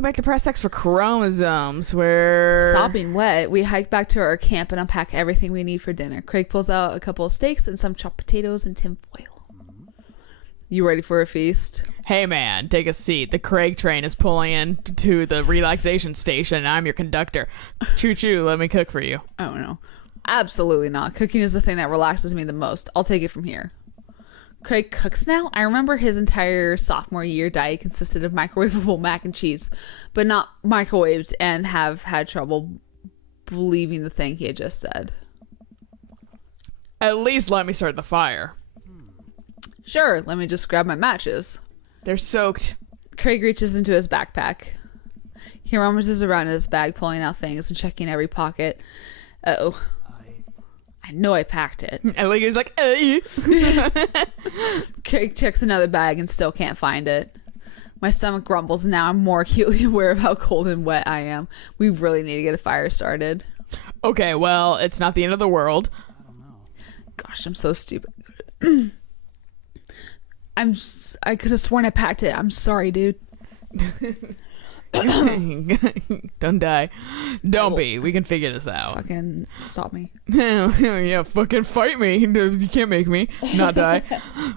welcome back to Press X for Chromosomes, where... Sopping wet, we hike back to our camp and unpack everything we need for dinner. Craig pulls out a couple of steaks and some chopped potatoes and tin foil. You ready for a feast? Hey man, take a seat. The Craig train is pulling in to the relaxation station, and I'm your conductor. Choo-choo, let me cook for you. Oh, no. Absolutely not. Cooking is the thing that relaxes me the most. I'll take it from here. Craig cooks now? I remember his entire sophomore year diet consisted of microwavable mac and cheese, but not microwaved, and have had trouble believing the thing he had just said. At least let me start the fire. Sure, let me just grab my matches. They're soaked. Craig reaches into his backpack. He rummages around in his bag, pulling out things and checking every pocket. Uh-oh. I know I packed it. And like he's like, hey. Craig checks another bag and still can't find it. My stomach grumbles, and now I'm more acutely aware of how cold and wet I am. We really need to get a fire started. Okay, well, it's not the end of the world. I don't know. Gosh, I'm so stupid. I could have sworn I packed it. I'm sorry, dude. Don't die. Don't be. We can figure this out. Fucking stop me. Yeah, fucking fight me. You can't make me not die.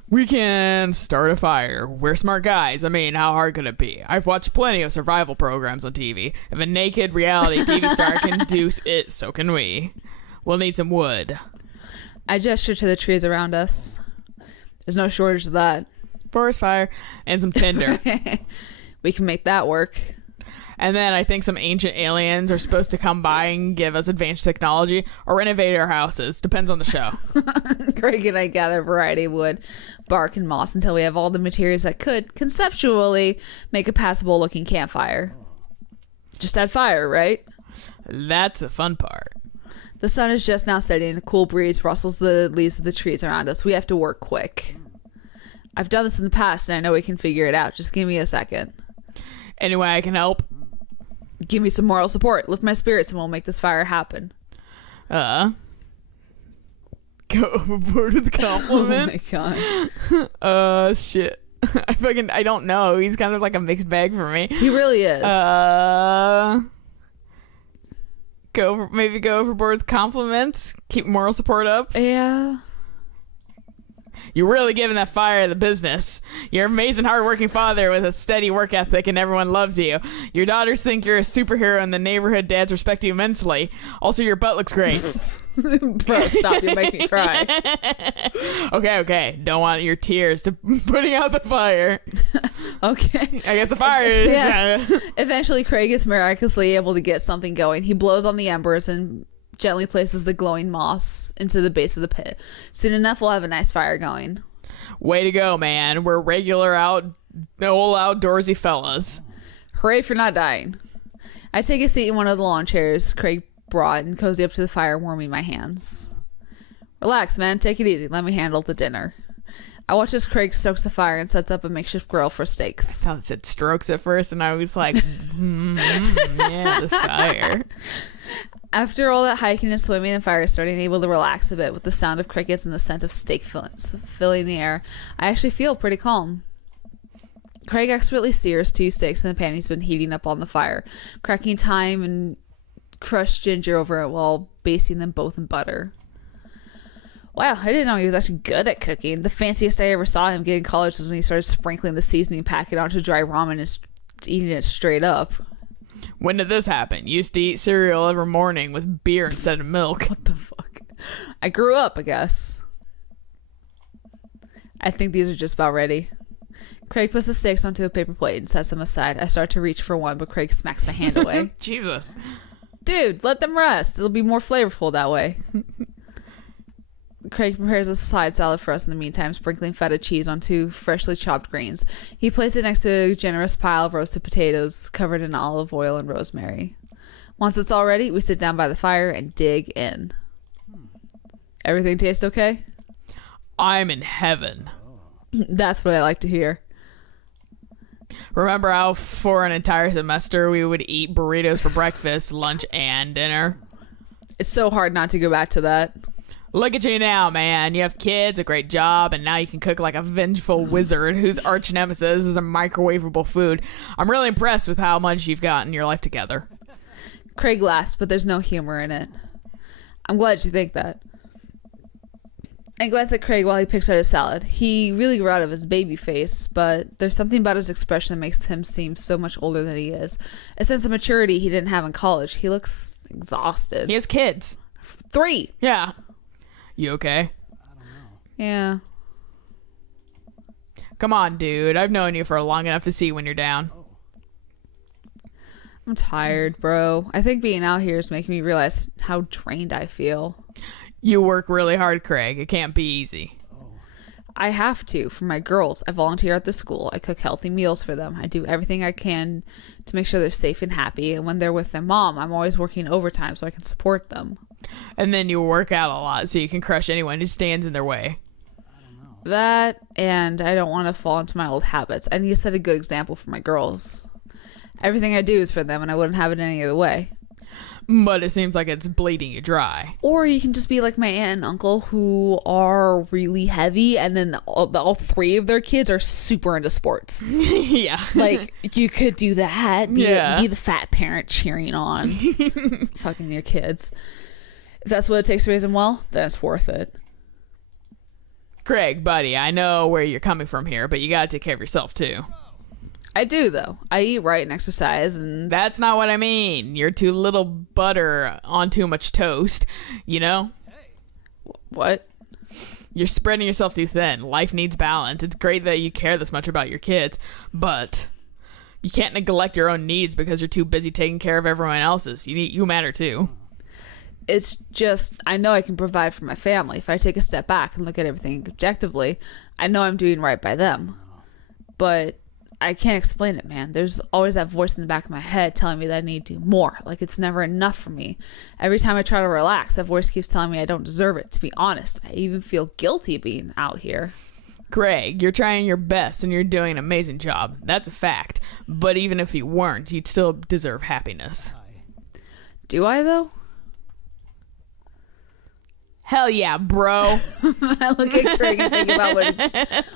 We can start a fire. We're smart guys. I mean, how hard could it be? I've watched plenty of survival programs on TV. If a naked reality TV star can do it, so can we. We'll need some wood. I gesture to the trees around us. There's no shortage of that. Forest fire and some tinder. We can make that work. And then I think some ancient aliens are supposed to come by and give us advanced technology or renovate our houses. Depends on the show. Craig and I gather a variety of wood, bark, and moss until we have all the materials that could, conceptually, make a passable looking campfire. Just add fire, right? That's the fun part. The sun is just now setting and a cool breeze rustles the leaves of the trees around us. We have to work quick. I've done this in the past and I know we can figure it out. Just give me a second. Any way I can help? Give me some moral support. Lift my spirits and we'll make this fire happen. Go overboard with compliments. Oh my god. Shit. I don't know. He's kind of like a mixed bag for me. He really is. Maybe go overboard with compliments. Keep moral support up. Yeah. You're really giving that fire the business. You're an amazing, hardworking father with a steady work ethic, and everyone loves you. Your daughters think you're a superhero, and the neighborhood dads respect you immensely. Also, your butt looks great. Bro, stop. You make me cry. Okay. Don't want your tears to putting out the fire. Okay. I guess the fire is... Yeah. Eventually, Craig is miraculously able to get something going. He blows on the embers and gently places the glowing moss into the base of the pit. Soon enough, we'll have a nice fire going. Way to go, man. We're regular outdoorsy fellas. Hooray for not dying. I take a seat in one of the lawn chairs Craig brought and cozy up to the fire, warming my hands. Relax, man. Take it easy. Let me handle the dinner. I watch as Craig stokes the fire and sets up a makeshift grill for steaks. I thought it said strokes at first, and I was like, yeah, this fire. After all that hiking and swimming and fire starting, able to relax a bit with the sound of crickets and the scent of steak filling the air, I actually feel pretty calm. Craig expertly sears 2 steaks in the pan he's been heating up on the fire, cracking thyme and crushed ginger over it while basting them both in butter. Wow, I didn't know he was actually good at cooking. The fanciest I ever saw him get in college was when he started sprinkling the seasoning packet onto dry ramen and eating it straight up. When did this happen? Used to eat cereal every morning with beer instead of milk. What the fuck? I grew up, I guess. I think these are just about ready. Craig puts the steaks onto a paper plate and sets them aside. I start to reach for one, but Craig smacks my hand away. Jesus. Dude, let them rest. It'll be more flavorful that way. Craig prepares a side salad for us in the meantime, sprinkling feta cheese onto freshly chopped greens. He places it next to a generous pile of roasted potatoes covered in olive oil and rosemary. Once it's all ready, we sit down by the fire and dig in. Everything taste okay? I'm in heaven. That's what I like to hear. Remember how for an entire semester we would eat burritos for breakfast, lunch, and dinner? It's so hard not to go back to that. Look at you now, man. You have kids, a great job, and now you can cook like a vengeful wizard whose arch nemesis is a microwavable food. I'm really impressed with how much you've gotten your life together. Craig laughs, but there's no humor in it. I'm glad you think that. I glance at Craig while he picks out his salad. He really grew out of his baby face, but there's something about his expression that makes him seem so much older than he is. A sense of maturity he didn't have in college. He looks exhausted. He has kids. 3. Yeah. You okay? Yeah. Come on, dude. I've known you for long enough to see when you're down. I'm tired, bro. I think being out here is making me realize how drained I feel. You work really hard, Craig. It can't be easy. I have to for my girls. I volunteer at the school. I cook healthy meals for them. I do everything I can to make sure they're safe and happy. And when they're with their mom, I'm always working overtime so I can support them. And then you work out a lot so you can crush anyone who stands in their way. That, and I don't want to fall into my old habits. I need to set a good example for my girls. Everything I do is for them, and I wouldn't have it any other way. But it seems like it's bleeding you dry. Or you can just be like my aunt and uncle, who are really heavy, and then all 3 of their kids are super into sports. Yeah. Like, you could do that. Be the fat parent cheering on fucking your kids. If that's what it takes to raise them well, then it's worth it. Craig, buddy, I know where you're coming from here, but you gotta take care of yourself, too. I do, though. I eat right and exercise, and... That's not what I mean. You're too little butter on too much toast, you know? What? You're spreading yourself too thin. Life needs balance. It's great that you care this much about your kids, but you can't neglect your own needs because you're too busy taking care of everyone else's. You matter, too. It's just, I know I can provide for my family. If I take a step back and look at everything objectively, I know I'm doing right by them. But I can't explain it, man. There's always that voice in the back of my head telling me that I need to do more. Like, it's never enough for me. Every time I try to relax, that voice keeps telling me I don't deserve it. To be honest, I even feel guilty being out here. Craig, you're trying your best and you're doing an amazing job. That's a fact. But even if you weren't, you'd still deserve happiness. Do I, though? Hell yeah, bro. I look at Craig and think about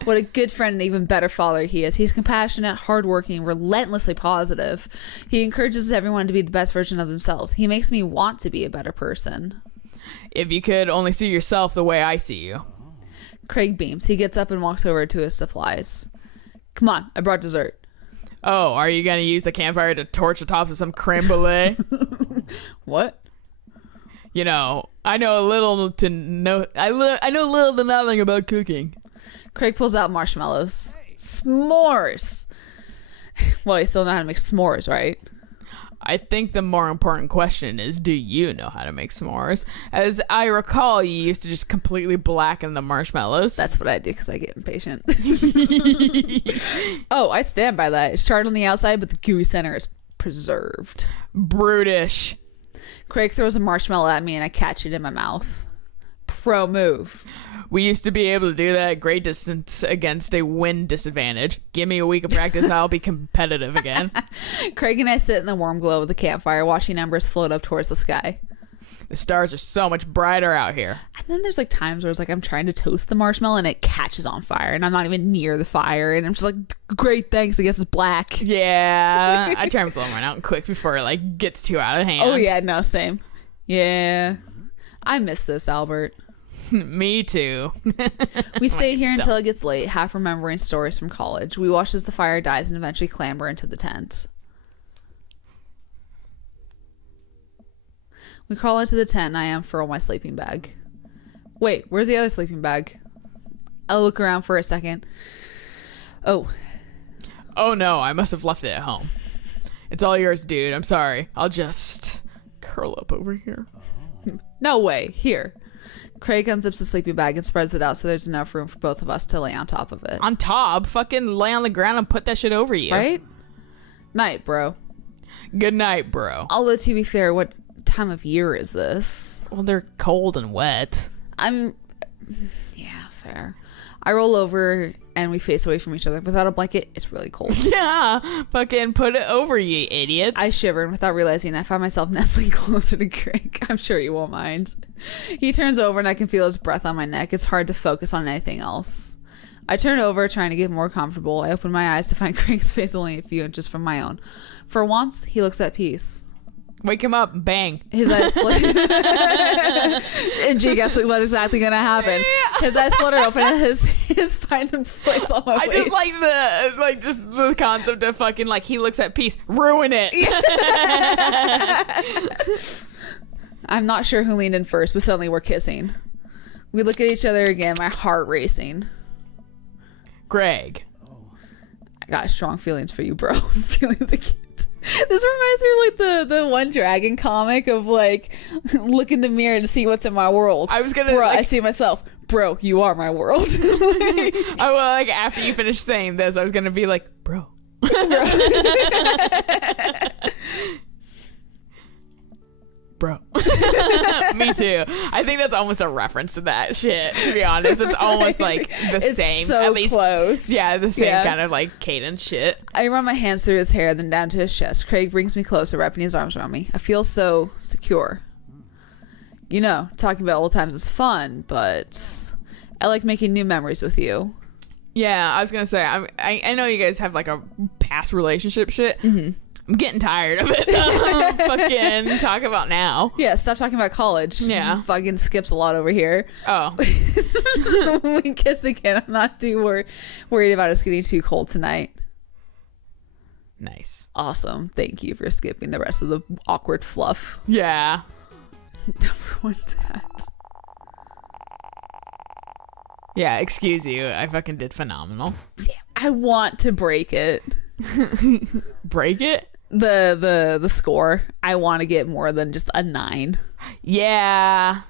what a good friend and even better father he is. He's compassionate, hardworking, relentlessly positive. He encourages everyone to be the best version of themselves. He makes me want to be a better person. If you could only see yourself the way I see you. Craig beams. He gets up and walks over to his supplies. Come on, I brought dessert. Oh, are you going to use the campfire to torch the tops of some creme brulee? What? You know, I know little to nothing about cooking. Craig pulls out marshmallows. S'mores. Well, you still know how to make s'mores, right? I think the more important question is, do you know how to make s'mores? As I recall, you used to just completely blacken the marshmallows. That's what I do because I get impatient. Oh, I stand by that. It's charred on the outside, but the gooey center is preserved. Brutish. Craig throws a marshmallow at me and I catch it in my mouth. Pro move. We used to be able to do that at great distance against a wind disadvantage. Give me a week of practice, I'll be competitive again. Craig and I sit in the warm glow of the campfire watching embers float up towards the sky. The stars are so much brighter out here. And then there's like times where it's like I'm trying to toast the marshmallow and it catches on fire and I'm not even near the fire and I'm just like, great, thanks, I guess it's black. Yeah, I try and blow mine out quick before it like gets too out of hand. Oh yeah, no, same. Yeah. I miss this, Albert. Me too. We stay here until it gets late, half remembering stories from college. We watch as the fire dies and eventually clamber into the tent. We crawl into the tent and I unfurl my sleeping bag. Wait, where's the other sleeping bag? I'll look around for a second. Oh No, I must have left it at home. It's all yours, dude. I'm sorry. I'll just curl up over here. No way. Here. Craig unzips the sleeping bag and spreads it out so there's enough room for both of us to lay on top of it. On top? Fucking lay on the ground and put that shit over you. Right? Night, bro. Good night, bro. Although, to be fair, what time of year is this? Well, they're cold and wet. Yeah, fair. I roll over and we face away from each other. Without a blanket, it's really cold. Yeah, fucking put it over, you idiots. I shiver, and without realizing, I find myself nestling closer to Craig. I'm sure you won't mind. He turns over, and I can feel his breath on my neck. It's hard to focus on anything else. I turn over, trying to get more comfortable. I open my eyes to find Craig's face only a few inches from my own. For once, he looks at peace. Wake him up, bang. His eyes flutter. And G, guess what's exactly gonna happen? His eyes flutter open and his spine inflates on my waist. I just like the concept of fucking like he looks at peace, ruin it. I'm not sure who leaned in first, but suddenly we're kissing. We look at each other again, my heart racing. Greg. I got strong feelings for you, bro. Feelings again. This reminds me of like the one dragon comic of like look in the mirror to see what's in my world. I was gonna bro, like, I see myself. Bro, you are my world. Like after you finish saying this, I was gonna be like, bro. Bro. Me too. I think that's almost a reference to that shit, to be honest. It's almost like the same. So at least close. Yeah, the same kind of like cadence shit. I run my hands through his hair, then down to his chest. Craig brings me closer, wrapping his arms around me. I feel so secure. You know, talking about old times is fun, but I like making new memories with you. Yeah, I was gonna say, I know you guys have like a past relationship shit. Mm-hmm. I'm getting tired of it. Fucking talk about now. Yeah, stop talking about college. Yeah. Fucking skips a lot over here. Oh. We kiss again. I'm not too worried about us getting too cold tonight. Nice. Awesome. Thank you for skipping the rest of the awkward fluff. Yeah. Number one tat. Yeah, excuse you. I fucking did phenomenal. I want to break it. Break it? The score. I want to get more than just a 9. Yeah.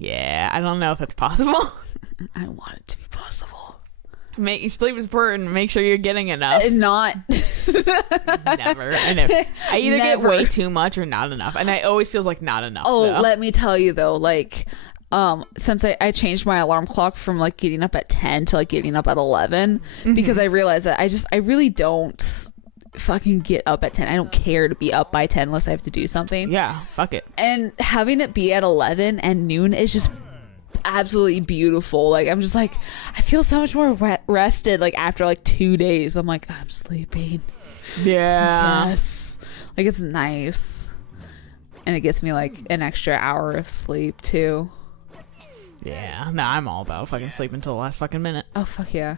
I don't know if it's possible. I want it to be possible. Make sleep is important. Make sure you're getting enough. Not. Never. I either get way too much or not enough, and I always feels like not enough. Oh, though. let me tell you though, like, since I changed my alarm clock from like getting up at 10 to like getting up at 11, because I realized that I really don't fucking get up at 10. I don't care to be up by 10 unless I have to do something. Yeah, fuck it. And having it be at 11 and noon is just absolutely beautiful. Like, I'm just like, I feel so much more rested like after like 2 days. I'm like, I'm sleeping. Yeah. Yes. Like, it's nice. And it gets me like an extra hour of sleep too. Yeah. No, I'm all about fucking sleep until the last fucking minute. Oh, fuck yeah.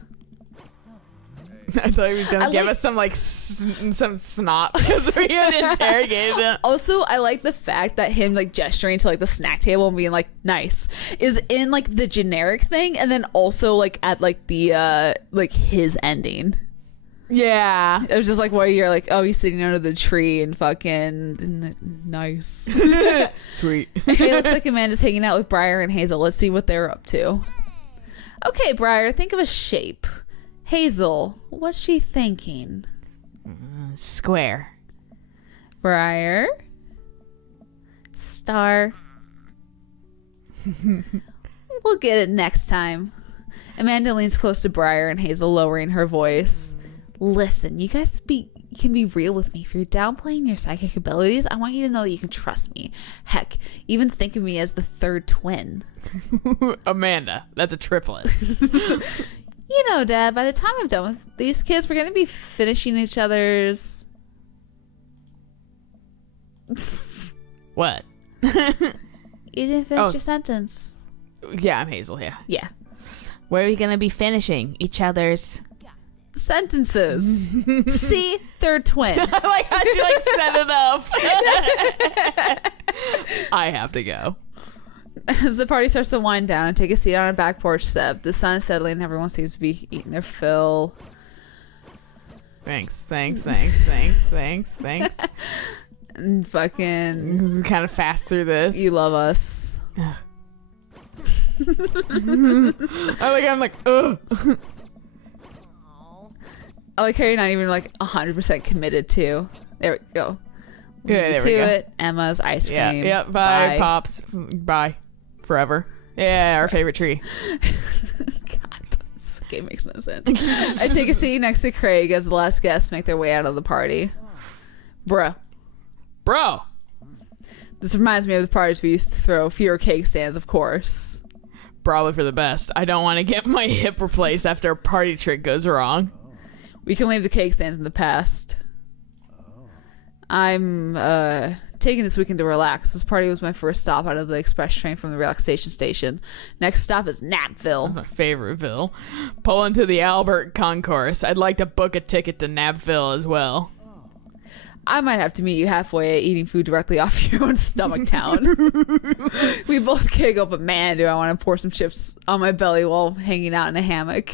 I thought he was gonna give us some snot because we had interrogated. Also, I like the fact that him like gesturing to like the snack table and being like nice is in like the generic thing, and then also like at like the like his ending. Yeah. It was just like where you're like, oh, he's sitting under the tree and fucking nice. Sweet. Hey, looks like Amanda's hanging out with Briar and Hazel. Let's see what they're up to. Okay, Briar, think of a shape. Hazel, what's she thinking? Square. Briar? Star. We'll get it next time. Amanda leans close to Briar and Hazel, lowering her voice. Listen, you guys can be real with me. If you're downplaying your psychic abilities, I want you to know that you can trust me. Heck, even think of me as the third twin. Amanda, that's a triplet. You know, Dad, by the time I'm done with these kids, we're going to be finishing each other's... What? You didn't finish your sentence. Yeah, I'm Hazel, yeah. Yeah. Where are we going to be finishing each other's... sentences. See? Third twin. I like how you like set it up. I have to go. As the party starts to wind down and take a seat on a back porch step, the sun is settling and everyone seems to be eating their fill. Thanks. And fucking kind of fast through this. you love us. I'm like, ugh. I like how you're not even like 100% committed to. There we go. Yeah, there to we go. it. Emma's ice cream. Yeah. Bye, Pops. Bye. Forever. Yeah, our favorite tree. God. The game makes no sense. I take a seat next to Craig as the last guests make their way out of the party. Bro. This reminds me of the parties we used to throw. Fewer cake stands, of course. Probably for the best. I don't want to get my hip replaced after a party trick goes wrong. We can leave the cake stands in the past. I'm taking this weekend to relax. This party was my first stop out of the express train from the relaxation station. Next stop is Napville. That's my favorite Ville. Pull into the Albert Concourse. I'd like to book a ticket to Napville as well. I might have to meet you halfway eating food directly off your own stomach town. We both giggle, but man, do I want to pour some chips on my belly while hanging out in a hammock.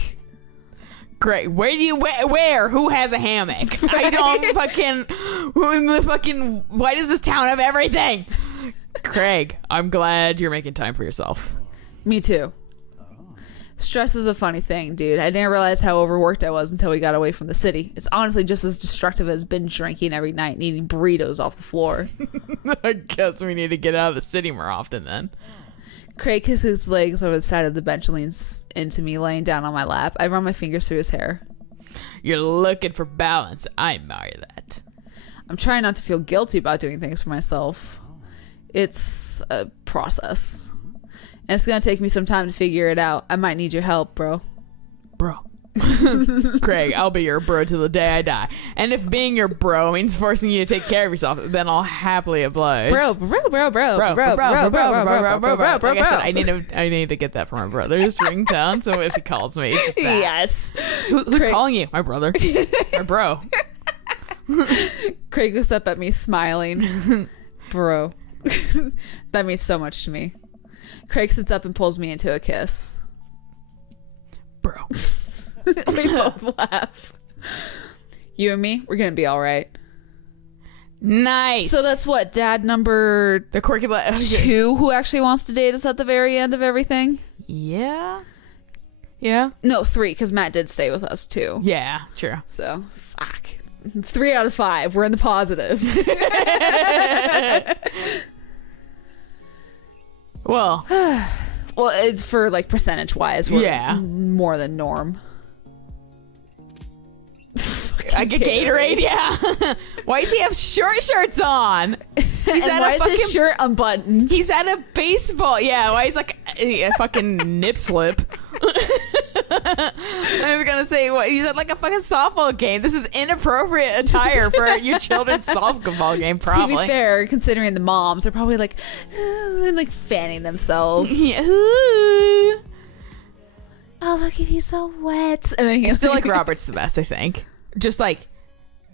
Great. Where? Who has a hammock? I don't fucking... Why does this town have everything? Craig, I'm glad you're making time for yourself. Me too. Stress is a funny thing, dude. I didn't realize how overworked I was until we got away from the city. It's honestly just as destructive as binge drinking every night and eating burritos off the floor. I guess we need to get out of the city more often then. Craig kisses his legs over the side of the bench and leans into me, laying down on my lap. I run my fingers through his hair. You're looking for balance. I admire that. I'm trying not to feel guilty about doing things for myself. It's a process. And it's going to take me some time to figure it out. I might need your help, bro. Craig, I'll be your bro till the day I die. And if being your bro means forcing you to take care of yourself, then I'll happily oblige. Bro. Like I said, I need to get that from my brother's ringtone. So if he calls me, it's just that. Yes. Who's calling you? My brother. My bro. Craig looks up at me smiling. Bro. That means so much to me. Craig sits up and pulls me into a kiss. Bro. We both laugh. You and me, we're gonna be all right. Nice. So that's what, dad number the quirky 2 who actually wants to date us at the very end of everything? Yeah. No, 3, because Matt did stay with us too. Yeah, true. So, fuck. 3 out of 5. We're in the positive. Well, it's for like percentage wise, we're more than norm. I get Gatorade, yeah. Why does he have short shirts on? He's at why is his shirt unbuttoned? He's at a baseball. Yeah, why he's like a fucking nip slip. I was gonna say, what? He's at like a fucking softball game. This is inappropriate attire for your children's softball game. Probably. To be fair, considering the moms, they're probably like, and like fanning themselves. Yeah. Oh, look at he's so wet. And then I still like Robert's the best, I think. Just like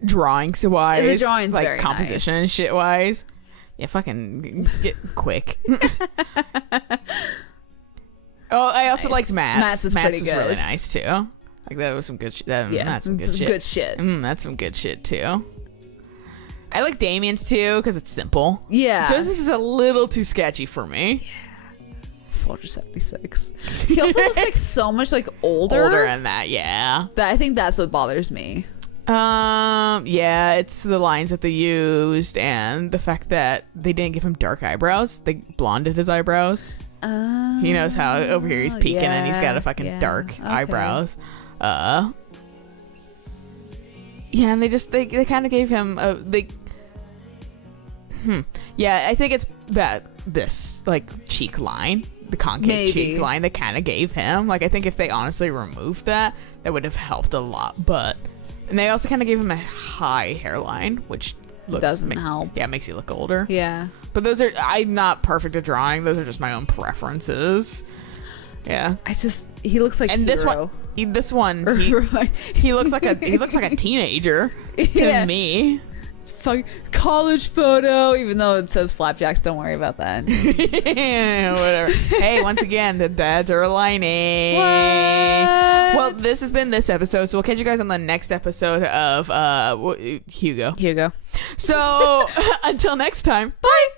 drawings wise, the drawings like very composition nice. And shit wise. Yeah, fucking get quick. Oh, I also liked Matt's. Matt's pretty good. Really nice too. Like that was some good shit. That's some good shit. Good shit. That's some good shit too. I like Damien's too because it's simple. Yeah. Joseph's a little too sketchy for me. Soldier 76. He also looks like so much like older than that. Yeah. That I think that's what bothers me. Yeah, it's the lines that they used and the fact that they didn't give him dark eyebrows. They blonded his eyebrows. He knows how over here he's peeking and he's got a fucking dark eyebrows. Yeah, and they kind of gave him yeah, I think it's this like cheek line, the concave cheek line they kind of gave him. Like I think if they honestly removed that would have helped a lot. And they also kind of gave him a high hairline, which doesn't help. Yeah, it makes you look older. Yeah. But I'm not perfect at drawing. Those are just my own preferences. Yeah. He looks like and Hero. this one he looks like a teenager to me. It's fucking college photo, even though it says flapjacks. Don't worry about that. Yeah, whatever. Hey, once again, the dads are aligning. What? Well, this has been this episode, so we'll catch you guys on the next episode of Hugo. Hugo. So until next time, bye.